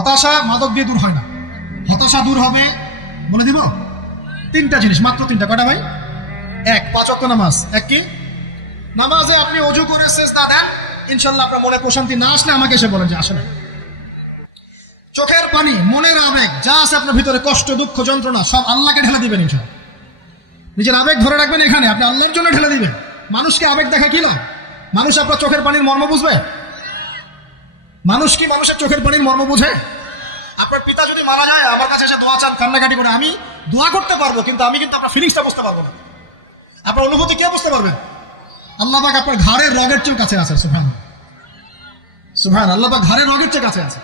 হতাশা মাদক দিয়ে দূর হয় না। হতাশা দূর হবে বলে দিব? তিনটা জিনিস, মাত্র তিনটা। কটা ভাই? এক, পাঁচ অক্ট নামাজ। এক কি? নামাজে আপনি অজু করে শেষ না দেন, ইনশাল্লাহ আপনার মনে প্রশান্তি না আসলে আমাকে এসে বলেন যে আসলে চোখের পানি, মনের আবেগ, যা আছে আপনার ভিতরে, কষ্ট, দুঃখ, যন্ত্রণা, সব আল্লাহকে ঢেলে দিবেন ইনশাল্লাহ। নিজের আবেগ ধরে রাখবেন এখানে, আপনি আল্লাহর জন্য ঢেলে দিবেন। মানুষকে আবেগ দেখা কি না মানুষ আপনার চোখের পানির মর্ম বুঝবে? মানুষ কি মানুষের চোখের পানির মর্ম বুঝে? আপনার পিতা যদি মারা যায়, আমার কাছে এসে দোয়া চান, কান্নাকাটি করে, আমি দোয়া করতে পারব, কিন্তু আমি কিন্তু আপনার ফিলিংসটা বুঝতে পারব না। আপনার অনুভূতি কে বুঝতে আল্লাহ পাক আপনার ঘাড়ের রগের চেয়ে কাছে আছে সুভান সুভান আল্লাহ পাক ঘাড়ের রগের চেয়ে কাছে আছে।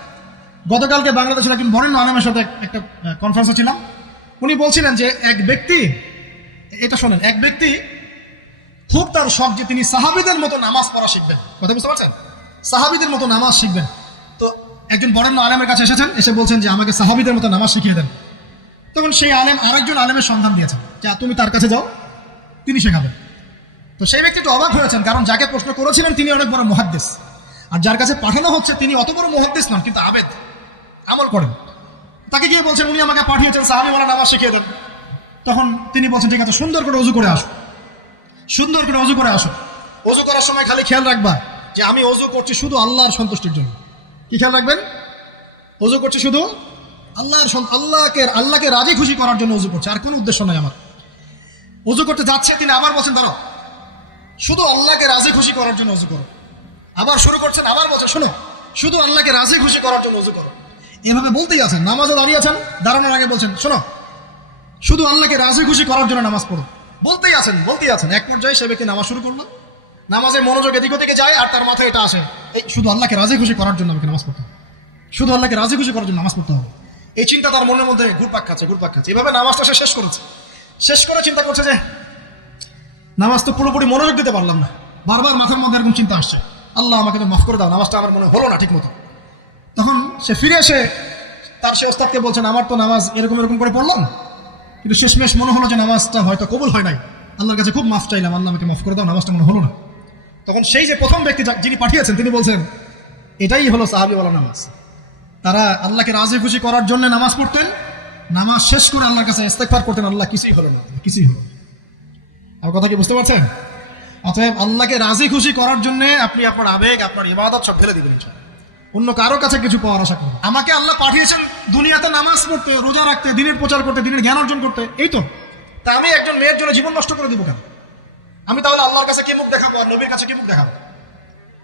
গতকালকে বাংলাদেশের একজন বরেণ্য আলমের সাথে এক- একটা কনফারেন্সে ছিলাম। উনি বলছিলেন যে এক ব্যক্তি, এটা শোনেন, এক ব্যক্তি খুব তার শখ যে তিনি সাহাবিদের মতো নামাজ পড়া শিখবেন। কথা বুঝতে পারছেন? সাহাবিদের মতো নামাজ শিখবেন। তো একজন বরেণ্য আলেমের কাছে এসেছেন, এসে বলছেন যে, আমাকে সাহাবিদের মতো নামাজ শিখিয়ে দেন। তখন সেই আলেম আরেকজন আলেমের সন্ধান দিয়েছেন যে তুমি তার কাছে যাও, তিনি শেখাবেন। তো সেই ব্যক্তি একটু অবাক হয়েছেন, কারণ যাকে প্রশ্ন করেছিলেন তিনি অনেক বড় মহাদ্দেশ আর যার কাছে পাঠানো হচ্ছে তিনি অত বড় মহাদ্দেশ নন, কিন্তু আবেদ, আমল করেন। তাকে গিয়ে বলছেন, উনি আমাকে পাঠিয়েছেন সাহাবি বলা নামাজ শিখিয়ে দেন। তখন তিনি বলছেন, ঠিক আছে, সুন্দর করে অজু করে আসো। সুন্দর করে অজু করে আসো। অজু করার সময় খালি খেয়াল রাখবা যে আমি অজু করছি শুধু আল্লাহর সন্তুষ্টির জন্য। কি খেয়াল রাখবেন? অজু করছি শুধু আল্লাহর আল্লাহকে আল্লাহকে রাজি খুশি করার জন্য অজু করছে, আর কোনো উদ্দেশ্য নাই আমার। অজু করতে যাচ্ছে তিনি, আবার বলছেন ধরো শুধু আল্লাহকে রাজি খুশি করার জন্য অজু করো। আবার শুরু করছেন, আবার বলছেন, শোনো, শুধু আল্লাহকে রাজি খুশি করার জন্য অজু করো। এভাবে বলতেই আছেন, নামাজে দাঁড়িয়ে আছেন, দাঁড়ানোর আগে বলছেন, শোনো, শুধু আল্লাহকে রাজি খুশি করার জন্য নামাজ পড়ো। বলতেই আছেন বলতেই আছেন, এক পর্যায়ে সে ব্যক্তি নামাজ শুরু করল। নামাজে মনোযোগ এদিক ওদিকে যায় আর তার মাথায় এটা আসে। এই শুধু আল্লাহকে রাজি খুশি করার জন্য আমাকে নামাজ পড়তে হবে। শুধু আল্লাহকে রাজি খুশি করার জন্য নামাজ পড়তে হবে। এই চিন্তা তার মনের মধ্যে ঘুরপাক খাচ্ছে ঘুরপাক খাচ্ছে। এভাবে নামাজটা সে শেষ করেছে। শেষ করে চিন্তা করছে যে, নামাজ তো পুরোপুরি মনোযোগ দিতে পারলাম না। বারবার মাথার মধ্যে এরকম চিন্তা আসছে। আল্লাহ আমাকে তো মাফ করে দাও, নামাজটা আমার মনে হলো না ঠিক মতো তখন সে ফিরে এসে তার সে ওস্তাদকে বলছেন, আমার তো নামাজ এরকম এরকম করে পড়লাম। কিন্তু শেষমেশ মনে হলো যে নামাজটা হয়তো কবুল হয় নাই। আল্লাহর কাছে খুব মাফ চাইলাম। আল্লাহ আমাকে মাফ করে দাও, নামাজটা মনে হলো না। তখন সেই যে প্রথম ব্যক্তি যিনি পাঠিয়েছেন, তিনি বলছেন, এটাই হলো সাহাবিওয়ালা নামাজ। তারা আল্লাহকে রাজি খুশি করার জন্য নামাজ পড়তেন, নামাজ শেষ করে আল্লাহর কাছে ইস্তেকফার করতেন, আল্লাহ কিছুই হলো না, কিছুই হলো আমার কথা কি বুঝতে পারছেন? অতএব আল্লাহকে রাজি খুশি করার জন্য আপনি আপনার আবেগ, আপনার ইবাদত সব ফেলে দিবেন অন্য কারও কাছে কিছু পাওয়ার আশা করুন আমাকে আল্লাহ পাঠিয়েছেন দুনিয়াতে নামাজ পড়তে, রোজা রাখতে, দিনের প্রচার করতে, দিনের জ্ঞান অর্জন করতে, এই তো। তা আমি একজন মেয়ের জন্য জীবন নষ্ট করে দিব কেন? আমি তাহলে আল্লাহর কাছে কি মুখ দেখাবো আর নবীর কাছে কি মুখ দেখাবো?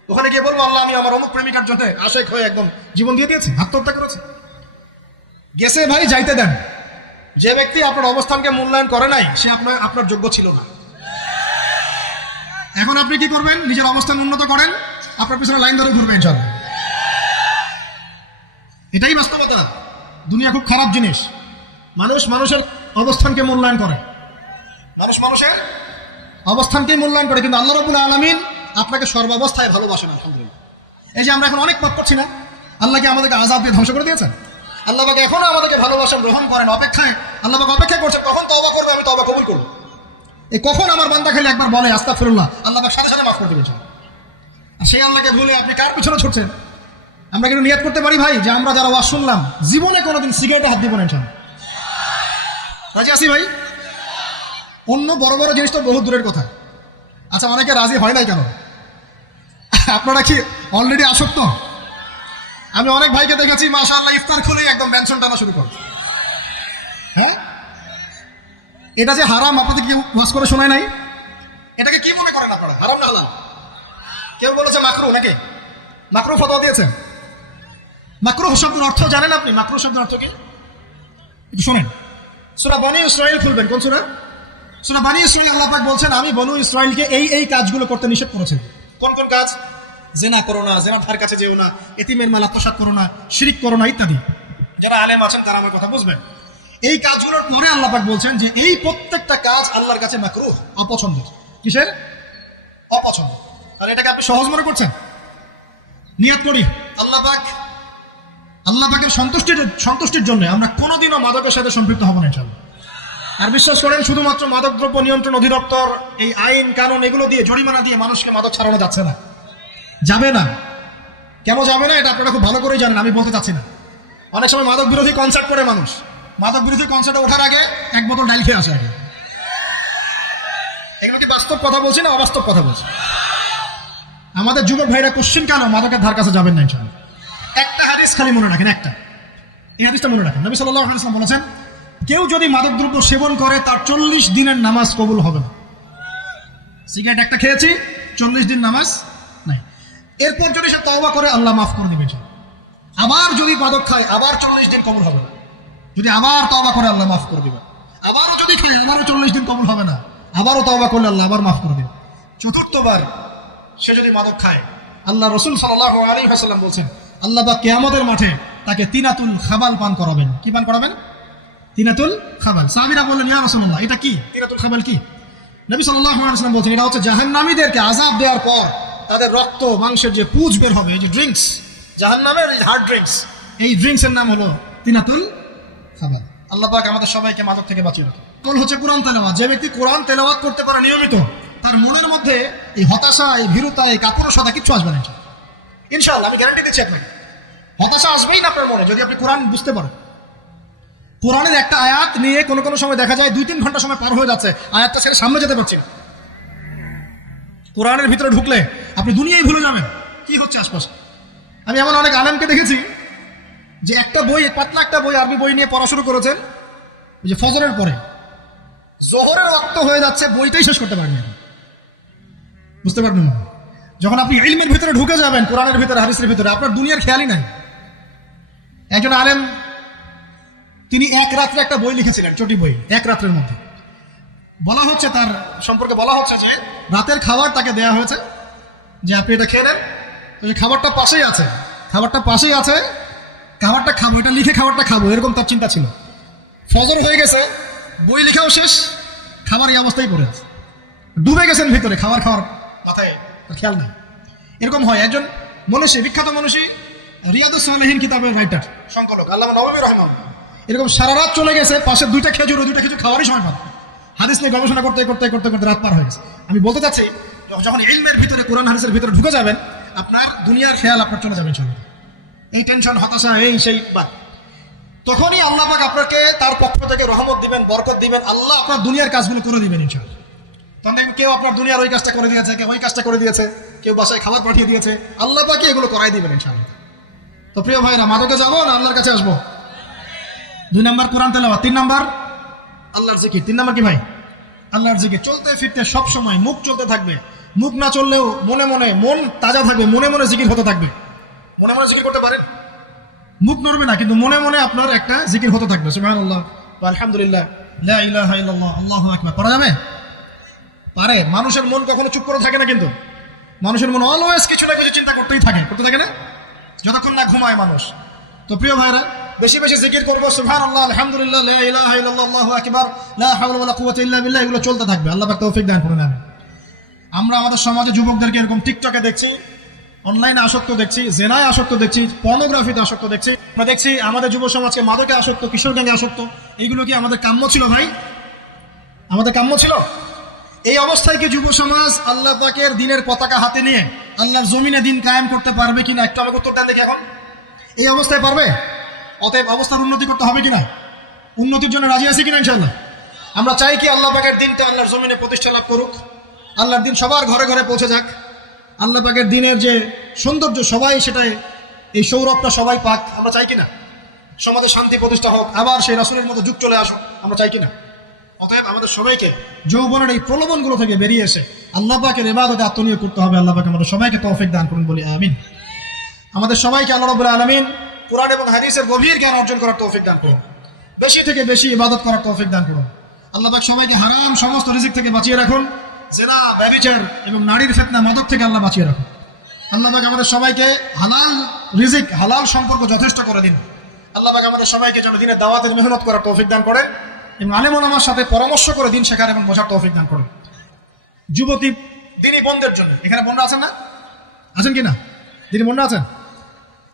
ওখানে গিয়ে বলব, আল্লাহ, আমি আমার অমুক প্রেমিকার জন্য আশেক হয়ে একদম জীবন দিয়ে দিয়েছি, আত্মহত্যা করেছে। গেছে ভাই, যাইতে দেন। যে ব্যক্তি আপনার অবস্থানকে মূল্যায়ন করে নাই, সে আপনার আপনার যোগ্য ছিল না। এখন আপনি কি করবেন? নিজের অবস্থান উন্নত করেন, আপনার পিছনে লাইন ধরে ঘুরবেন চল এটাই বাস্তবতা। দুনিয়া খুব খারাপ জিনিস। মানুষ মানুষের অবস্থানকে মূল্যায়ন করে। মানুষ মানুষের অবস্থানকেই মূল্যায়ন করে, কিন্তু আল্লাহ রবুল আলমিন আপনাকে সর্বাবস্থায় ভালোবাসেন, আলহামদুলিল্লাহ। এই যে আমরা এখন অনেক পথ করছি না আল্লাহকে আমাদেরকে আজাদ দিয়ে ধ্বংস করে দিয়েছেন? আল্লাহ পাকে এখনও আমাদেরকে ভালোবাসেন, গ্রহণ করেন, অপেক্ষায়, আল্লাহ পাকে অপেক্ষা করছেন, কখন তবা করবে, আমি তবা কবুল করব। এই কখন আমার বান্দা খালি একবার বলে আস্তা ফিরুল্লাহ আল্লাহ সাথে সাথে মাফ করে দিয়েছেন আর সেই আল্লাহকে ভুলে আপনি কার পিছনে ছুটছেন? আমরা কিন্তু নিয়াত করতে পারি ভাই? যে আমরা যারা ওয়াজ শুনলাম, জীবনে কোনোদিন সিগারেটে হাত দিব না ইনশাল্লাহ। রাজি আসি ভাই? অন্য বড় বড় জিনিস তো বহু দূরের কথা। আচ্ছা অনেকে রাজি হয় নাই কেন? আপনারা কি অলরেডি আসক্ত? আমি অনেক ভাইকে দেখেছি মাশা আল্লাহ ইফতার খুলেই একদম মেনশন টানা শুরু করে। হ্যাঁ? এটা যে হারাম, আপনাদের কি ওয়াজ করে শোনায় নাই? এটাকে কি মনে করেন আপনারা? হারাম না হালাল? কেউ বলেছে মাকরু নাকি? মাকরু ফতোয়া দিয়েছেন মাকরু শব্দের অর্থ জানেন আপনি? মাকরু শব্দের অর্থ কি? শোনেন। সুরা বানি ইসরায়েল খুলবেন, কোন সুরা? সুরা বানি ইসরায়েল আল্লাহ পাক বলছেন, আমি বনু ইসরায়েলকে এই এই কাজগুলো করতে নিষেধ করেছেন কোন কোন কাজ? জেনা করো না, জেনার ধার কাছে যেও না, এতিমের মাল আত্মসাৎ করো না, শিরিক করো না, ইত্যাদি। যারা আলেম আছেন, তারা আমার কথা বুঝবেন। এই কাজগুলোর পরে আল্লাহ পাক বলছেন যে, এই প্রত্যেকটা কাজ আল্লাহর কাছে মাকরুহ, অপছন্দের। কিসের? অপছন্দ তাহলে এটাকে আপনি সহজ মনে করছেন? নিয়ত করি। আল্লাহ পাক, আল্লাহ পাকের সন্তুষ্টির সন্তুষ্টির জন্য আমরা কোনোদিনও মাদকের সাথে সম্পৃক্ত হব না, ইনশাআল্লাহ। আর বিশ্বাস করেন, শুধুমাত্র মাদকদ্রব্য নিয়ন্ত্রণ অধিদপ্তর, এই আইন, কানুন, এগুলো দিয়ে জরিমানা দিয়ে মানুষকে মাদক ছাড়ানো যাচ্ছে না। যাবে না। কেন যাবে না, এটা আপনারা খুব ভালো করেই জানেন, আমি বলতে চাচ্ছি না। অনেক সময় মাদক বিরোধী কনসার্ট করে মানুষ। মাদক বিরোধী কনসার্টে ওঠার আগে এক বোতল ডাইল খেয়ে আসে আগে। এগুলো কি বাস্তব কথা বলছি না অবাস্তব কথা বলছি? আমাদের যুবক ভাইরা কোশ্চেন কেন মাদকের ধার কাছে যাবেন না ইনশাআল্লাহ? একটা হাদিস খালি মনে রাখেন, একটা। এই হাদিসটা মনে রাখেন। নবী ওয়াসাল্লাম বলেছেন কেউ যদি মাদকদ্রব্য সেবন করে, তার চল্লিশ দিনের নামাজ কবুল হবে না। সিগারেট একটা খেয়েছি, চল্লিশ দিন নামাজ নাই। এরপর যদি সে তওবা করে, আল্লাহ মাফ করে দেবে আবার যদি মাদক খায়, আবার চল্লিশ দিন কবুল হবে না। যদি আবার তওবা করে, আল্লাহ মাফ করে দিবে। আবারও যদি খায়, আবারও চল্লিশ দিন কবুল হবে না। আবারও তওবা করলে আল্লাহ আবার মাফ করে দেবে। চতুর্থবার সে যদি মাদক খায়, আল্লাহ রসুল সাল্লাহ আলী হাসাল্লাম বলছেন, আল্লাহ বা কেয়ামতের মাঠে তাকে তিনাতুল খাবাল পান করাবেন। কি পান করাবেন? তিনাতুল খাবাল। সাহাবিরা বললেন, ইয়া রাসূলুল্লাহ, এটা কি? তিনাতুল খাবাল কি? নবী ওয়াসাল্লাম বলছেন, এটা হচ্ছে জাহান্নামীদেরকে আযাব দেওয়ার পর তাদের রক্ত, মাংসের যে পুজ বের হবে যে ড্রিঙ্কস জাহান্নামের হার্ড ড্রিঙ্কস এই ড্রিঙ্কস এর নাম হলো তিনাতুল খাবাল। আল্লাহ পাক আমাদের সবাইকে মাদক থেকে বাঁচিয়ে রাখুন। কোল হচ্ছে কোরআন তেলাওয়াত। যে ব্যক্তি কোরআন তেলাওয়াত করতে পারে নিয়মিত, তার মনের মধ্যে এই হতাশা, এই ভীরুতা, এই কাপুরুষতা কিচ্ছু আসবে না। ইনশাআল্লাহ। আমি গ্যারান্টি দিচ্ছি আপনাকে, হতাশা আসবেই না আপনার মনে, যদি আপনি কোরআন বুঝতে পারেন। কোরআনের একটা আয়াত নিয়ে কোনো কোনো সময় দেখা যায় দুই তিন ঘণ্টা সময় পার হয়ে যাচ্ছে। আয়াতটা ছেড়ে সামনে যেতে পারছি না। কোরআনের ভিতরে ঢুকলে আপনি দুনিয়াই ভুলে যাবেন। কি হচ্ছে আশপাশে? আমি এমন অনেক আলেমকে দেখেছি যে একটা বই, পাতলা একটা বই, আরবি বই নিয়ে পড়া শুরু করেছেন যে ফজরের পরে। জোহরের রক্ত হয়ে যাচ্ছে, বইটাই শেষ করতে পারেন বুঝতে পারবেন যখন আপনি ইলমের ভিতরে ঢুকে যাবেন, কোরআনের ভিতরে হারিসের ভিতরে, আপনার দুনিয়ার খেয়ালই নাই। একজন আলেম তিনি এক রাত্রে একটা বই লিখেছিলেন, চটি বই, এক রাত্রের মধ্যে। বলা হচ্ছে তার, সম্পর্কে বলা হচ্ছে যে রাতের খাবার তাকে দেয়া হয়েছে, যে আপনি এটা খেয়ে নেন। এই খাবারটা পাশেই আছে, খাবারটা পাশেই আছে, খাবারটা খাব, এটা লিখে খাবারটা খাব, এরকম তার চিন্তা ছিল। ফজর হয়ে গেছে, বই লেখাও শেষ, খাবার এই অবস্থায় পড়ে আছে। ডুবে গেছেন ভিতরে, খাবার খাওয়ার মাথায় খেয়াল নেই। এরকম হয়, একজন মনীষী, বিখ্যাত মনীষী, রিয়াদুস কিতাবের রাইটার সংকলক আল্লাহ নবী রহমান এরকম সারা রাত চলে গেছে, পাশে দুইটা খেজুর, ওই দুইটা খেজুর খাওয়ারই সময় পাবে হাদিস নিয়ে গবেষণা করতে করতে করতে করতে রাত পার হয়ে গেছে। আমি বলতে চাচ্ছি, যখন ইলমের ভিতরে, কোরআন হাদিসের ভিতরে ঢুকে যাবেন, আপনার দুনিয়ার খেয়াল আপনার চলে যাবে চলে এই টেনশন হতাশা, এই, সেই বাদ। তখনই আল্লাহ পাক আপনাকে তার পক্ষ থেকে রহমত দিবেন, বরকত দিবেন, আল্লাহ আপনার দুনিয়ার কাজগুলো করে দিবেন ইনশাআল্লাহ। তখন কেউ আপনার দুনিয়ার ওই কাজটা করে দিয়েছে, কেউ ওই কাজটা করে দিয়েছে, কেউ বাসায় খাবার পাঠিয়ে দিয়েছে। আল্লাহ পাকে এগুলো করাই দিবেন ইনশাআল্লাহ। তো প্রিয় ভাইরা, মাদকে যাব না? আল্লাহর কাছে আসব? দুই নাম্বার কোরআন তেলাওয়াত তিন নাম্বার? আল্লাহর জিকির। তিন নাম্বার কি ভাই? আল্লাহর জিকির। চলতে ফিরতে সব সময় মুখ চলতে থাকবে। মুখ না চললেও মনে মনে মন তাজা থাকবে মনে মনে জিকির হতে থাকবে। মনে মনে জিকির করতে পারেন? মুখ নড়বে না কিন্তু মনে মনে আপনার একটা জিকির হতে থাকবে। সুবহানাল্লাহ। বা আলহামদুলিল্লাহ। লা ইলাহা ইল্লাল্লাহ। আল্লাহু আকবার। পড়া যাবে? পারে। মানুষের মন কখনো চুপ করে থাকে না কিন্তু। মানুষের মন অলওয়েজ কিছু না কিছু চিন্তা করতেই থাকে। করতে থাকে না? যতক্ষণ না ঘুমায় মানুষ। তো প্রিয় ভাইরা বেশি বেশি জিকির করব আলহামদুলিল্লাহ ইল্লাল্লাহ, আল্লাহু আকবার হাওলা ওয়ালা ইল্লা এগুলো চলতে থাকবে। আল্লাহ তৌফিক দান করুন, আমিন। আমরা আমাদের সমাজে যুবকদেরকে এরকম টিকটকে দেখছি, অনলাইনে আসক্ত দেখছি, জেনায় আসক্ত দেখছি, পর্নোগ্রাফিতে আসক্ত দেখছি। আমরা দেখছি আমাদের যুব সমাজকে মাদকে আসক্ত, কিশোর গ্যাংয়ে আসক্ত। এইগুলো কি আমাদের কাম্য ছিল ভাই? আমাদের কাম্য ছিল? এই অবস্থায় কি যুব সমাজ আল্লাহ পাকের দিনের পতাকা হাতে নিয়ে, আল্লাহর জমিনে দিন কায়েম করতে পারবে কিনা, একটু আমাকে উত্তর দেন দেখি এখন। এই অবস্থায় পারবে? অতএব অবস্থার উন্নতি করতে হবে কিনা? উন্নতির জন্য রাজি আছি কিনা ইনশাল্লাহ আমরা চাই কি আল্লাহ পাকের দিনটা আল্লাহর জমিনে প্রতিষ্ঠা লাভ করুক। আল্লাহর দিন সবার ঘরে ঘরে পৌঁছে যাক। আল্লাহ পাকের দিনের যে সৌন্দর্য সবাই সেটাই, এই সৌরভটা সবাই পাক। আমরা চাই কিনা? সমাজে শান্তি প্রতিষ্ঠা হোক, আবার সেই রাসুলের মতো যুগ চলে আসুক। আমরা চাই কিনা? অতএব আমাদের সবাইকে যৌবনের এই প্রলোভনগুলো থেকে বেরিয়ে এসে আল্লাহ পাকের এবাদতে আত্মনিয়োগ করতে হবে। আল্লাহ পাক আমাদের সবাইকে তৌফিক দান করুন বলি, আমিন। আমাদের সবাইকে আল্লাহ রবুল্লা আলমিন কোরআন এবং হাদিসের গভীর জ্ঞান অর্জন করার তৌফিক দান করুন। বেশি থেকে বেশি ইবাদত করার তৌফিক দান করুন। আল্লাহ পাক সবাইকে হারাম সমস্ত রিজিক থেকে বাঁচিয়ে রাখুন। জেনা ব্যবিচার এবং নারীর ফেতনা মাদক থেকে আল্লাহ বাঁচিয়ে রাখুন। আল্লাহ পাক আমাদের সবাইকে হালাল রিজিক, হালাল সম্পর্ক যথেষ্ট করে দিন। আল্লাহ পাক আমাদের সবাইকে যেন দিনের দাওয়াতের মেহনত করার তৌফিক দান করেন এবং আলেম ওলামার সাথে পরামর্শ করে দিন শেখার এবং বোঝার তৌফিক দান করেন। যুবতী, দিনী বোনদের জন্য। এখানে বোনরা আছেন না? আছেন কি না? দিনী বোনরা আছেন?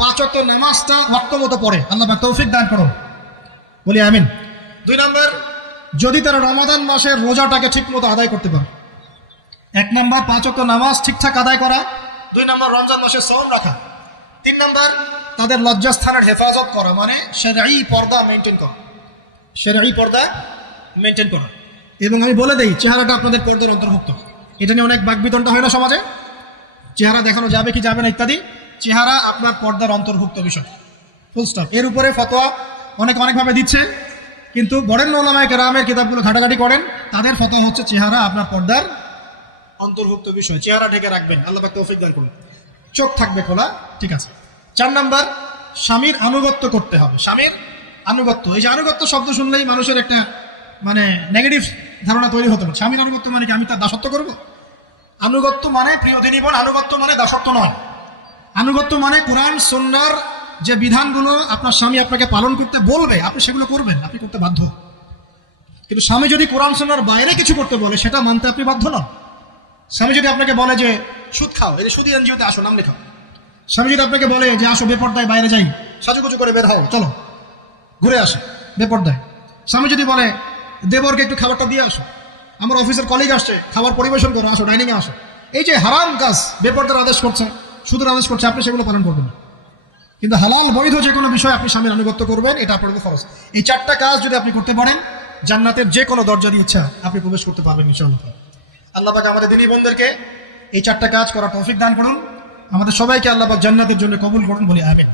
পাঁচ অক্ট নামাজটা ওয়াক্ত মতো পড়ে। আল্লাহ তৌফিক দান করো বলি আমিন। দুই নম্বর। যদি তারা রমাদান মাসের রোজাটাকে ঠিক মতো আদায় করতে পারে। এক নম্বর পাঁচ অক্ট নামাজ ঠিকঠাক আদায় করা। দুই নম্বর রমজান মাসে সৌম রাখা। তিন নম্বর। তাদের লজ্জাস্থানের হেফাজত করা মানে সেরাই পর্দা মেনটেন করা। সেরাই পর্দা মেনটেন করা। এবং আমি বলে দেই চেহারাটা আপনাদের পর্দার অন্তর্ভুক্ত। এটা নিয়ে অনেক বাকবিতণ্ড হয় না সমাজে? চেহারা দেখানো যাবে কি যাবে না ইত্যাদি? চেহারা আপনার পর্দার অন্তর্ভুক্ত বিষয়। ফুল স্টপ এর উপরে ফতোয়া অনেক অনেকভাবে দিচ্ছে, কিন্তু বরেণ্য ওলামায় কেরামের কিতাবগুলো ঘাটাঘাটি করেন, তাদের ফতোয়া হচ্ছে চেহারা আপনার পর্দার অন্তর্ভুক্ত বিষয়। চেহারা ঢেকে রাখবেন। আল্লাহ তৌফিক দান করুন। চোখ থাকবে খোলা, ঠিক আছে। চার নাম্বার, স্বামীর আনুগত্য করতে হবে। স্বামীর আনুগত্য। এই যে আনুগত্য শব্দ শুনলেই মানুষের একটা মানে নেগেটিভ ধারণা তৈরি হতে পারে। স্বামীর আনুগত্য মানে কি আমি তার দাসত্ব করব? আনুগত্য মানে প্রিয় দিনী বোন, আনুগত্য মানে দাসত্ব নয়। আনুগত্য মানে কোরআন সন্ন্যার যে বিধানগুলো আপনার স্বামী আপনাকে পালন করতে বলবে, আপনি সেগুলো করবেন, আপনি করতে বাধ্য। কিন্তু স্বামী যদি কোরআন সন্ন্যার বাইরে কিছু করতে বলে, সেটা মানতে আপনি বাধ্য নন। স্বামী যদি আপনাকে বলে যে, সুদ খাও, এই যে সুদি এনজিওতে আসো, নাম লেখাও। স্বামী যদি আপনাকে বলে যে, আসো বেপর্দায় বাইরে যাই, সাজুগুজু করে বের হও, চলো, ঘুরে আসো, বেপর্দায়। স্বামী যদি বলে, দেবরকে একটু খাবারটা দিয়ে আসো, আমার অফিসের কলিগ আসছে, খাবার পরিবেশন করো, আসো ডাইনিংয়ে আসো। এই যে হারাম কাজ, বেপর্দার আদেশ করছে। সুদের আদেশ করছে, আপনি সেগুলো পালন করবেন কিন্তু হালাল, বৈধ যে কোনো বিষয় আপনি স্বামীর আনুগত্য করবেন, এটা আপনার খরচ এই চারটা কাজ যদি আপনি করতে পারেন, জান্নাতের যে কোনো দরজা দিয়ে ইচ্ছা, আপনি প্রবেশ করতে পারবেন ইনশাআল্লাহ। আল্লাহ পাক আমাদের দিনী বোনদেরকে এই চারটা কাজ করার তৌফিক দান করুন। আমাদের সবাইকে আল্লাহ পাক জান্নাতের জন্য কবুল করুন বলে আমিন।